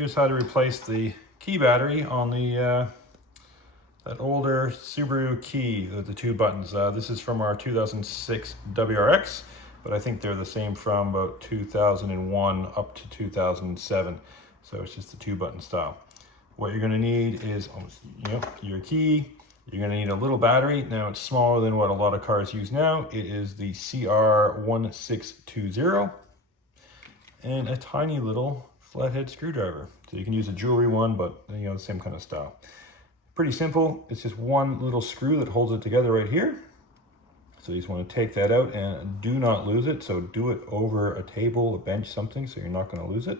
Here's how to replace the key battery on the that older Subaru key with the two buttons. This is from our 2006 WRX, but I think they're the same from about 2001 up to 2007. So it's just the two button style. What you're gonna need is your key. You're gonna need a little battery. Now it's smaller than what a lot of cars use now. It is the CR1620 and a tiny little flathead screwdriver. So you can use a jewelry one, but the same kind of style. Pretty simple. It's just one little screw that holds it together right here. So you just want to take that out and do not lose it. So do it over a table, a bench, something, so you're not going to lose it.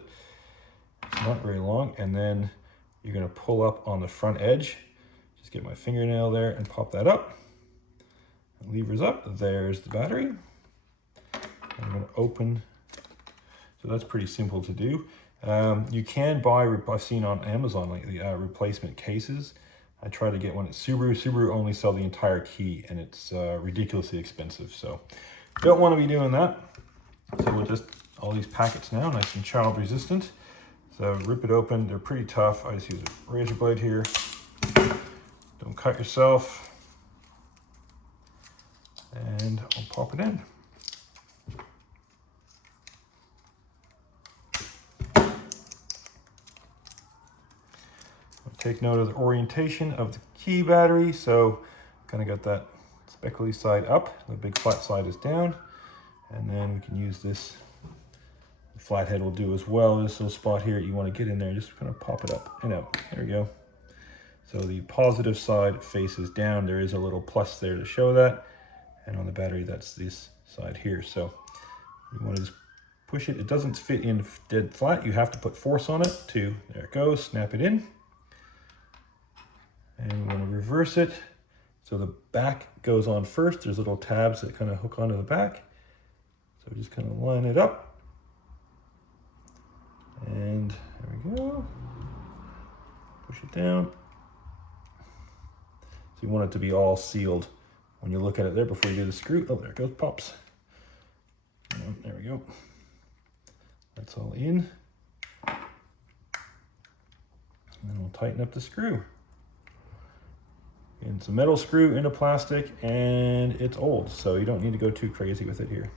It's not very long. And then you're going to pull up on the front edge. Just get my fingernail there and pop that up. Levers up. There's the battery. I'm going to open. So that's pretty simple to do. You can buy, I've seen on Amazon lately, replacement cases. I try to get one at Subaru. Subaru only sell the entire key and it's ridiculously expensive. So don't want to be doing that. So we'll just, all these packets now, nice and child resistant. So rip it open, they're pretty tough. I just use a razor blade here. Don't cut yourself. And I'll pop it in. Take note of the orientation of the key battery. So kind of got that speckly side up, the big flat side is down. And then we can use this, the flathead will do as well. This little spot here, you want to get in there and just kind of pop it up and out. There we go. So the positive side faces down. There is a little plus there to show that. And on the battery, that's this side here. So you want to just push it. It doesn't fit in dead flat. You have to put force on it to, there it goes, snap it in. And we want to reverse it. So the back goes on first. There's little tabs that kind of hook onto the back. So just kind of line it up. And there we go. Push it down. So you want it to be all sealed when you look at it there before you do the screw. Oh, there it goes, pops. And there we go. That's all in. And then we'll tighten up the screw. And it's a metal screw into plastic and it's old, so you don't need to go too crazy with it here.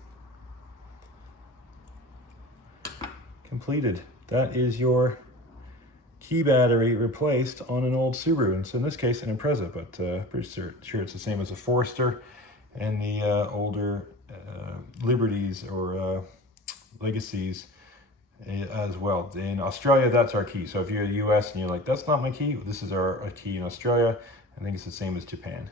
Completed. That is your key battery replaced on an old Subaru. And so in this case, an Impreza, but pretty sure it's the same as a Forester and the older Liberties or Legacies as well. In Australia, that's our key. So if you're in the US and you're like, that's not my key, this is our key in Australia. I think it's the same as Japan.